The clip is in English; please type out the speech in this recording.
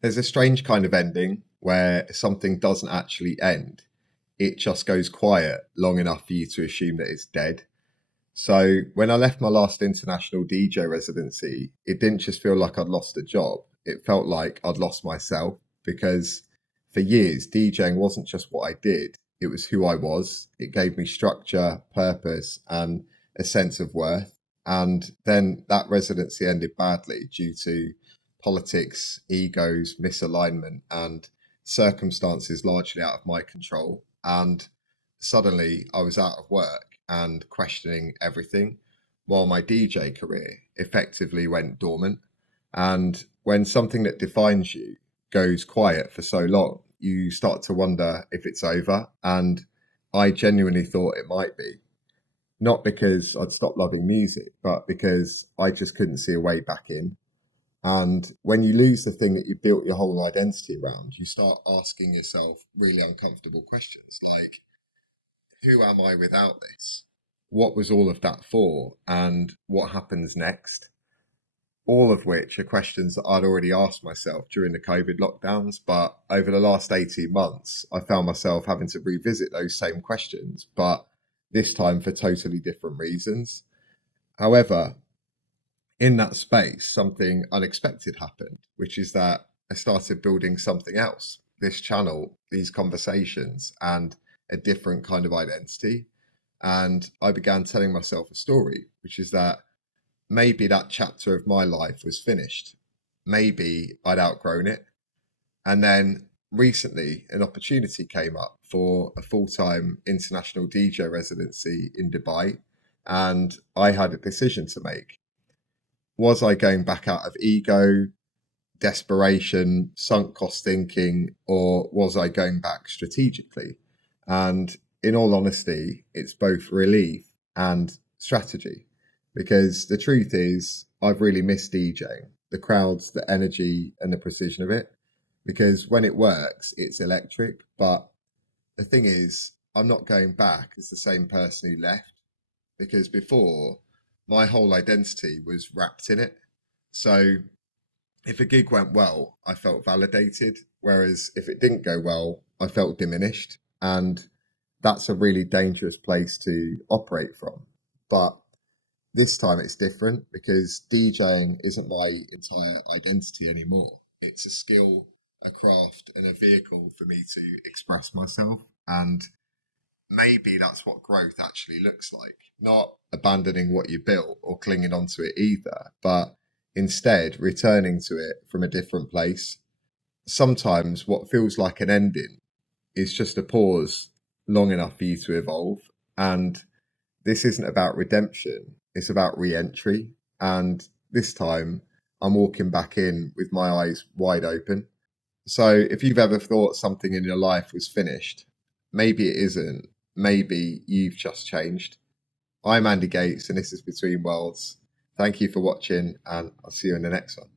There's a strange kind of ending where something doesn't actually end. It just goes quiet long enough for you to assume that it's dead. So when I left my last international DJ residency, it didn't just feel like I'd lost a job. It felt like I'd lost myself because for years, DJing wasn't just what I did, it was who I was. It gave me structure, purpose, and a sense of worth. And then that residency ended badly due to politics, egos, misalignment, and circumstances largely out of my control. And suddenly I was out of work and questioning everything, while my DJ career effectively went dormant. And when something that defines you goes quiet for so long, you start to wonder if it's over. And I genuinely thought it might be. Not because I'd stopped loving music, but because I just couldn't see a way back in. And when you lose the thing that you built your whole identity around, you start asking yourself really uncomfortable questions like, who am I without this? What was all of that for? And what happens next? All of which are questions that I'd already asked myself during the COVID lockdowns. But over the last 18 months, I found myself having to revisit those same questions, but this time for totally different reasons. However, in that space, something unexpected happened, which is that I started building something else, this channel, these conversations, and a different kind of identity. And I began telling myself a story, which is that maybe that chapter of my life was finished. Maybe I'd outgrown it. And then recently, an opportunity came up for a full time international DJ residency in Dubai. And I had a decision to make. Was I going back out of ego, desperation, sunk cost thinking, or was I going back strategically? And in all honesty, it's both relief and strategy. Because the truth is, I've really missed DJing, the crowds, the energy, and the precision of it. Because when it works, it's electric. But the thing is, I'm not going back as the same person who left. Because before, my whole identity was wrapped in it. So if a gig went well, I felt validated. Whereas if it didn't go well, I felt diminished. And that's a really dangerous place to operate from. But this time it's different because DJing isn't my entire identity anymore. It's a skill, a craft, and a vehicle for me to express myself. And maybe that's what growth actually looks like. Not abandoning what you built or clinging onto it either, but instead returning to it from a different place. Sometimes what feels like an ending is just a pause long enough for you to evolve. And this isn't about redemption, it's about re entry. And this time I'm walking back in with my eyes wide open. So if you've ever thought something in your life was finished, maybe it isn't. Maybe you've just changed. I'm Andy Gates, and this is Between Worlds. Thank you for watching, and I'll see you in the next one.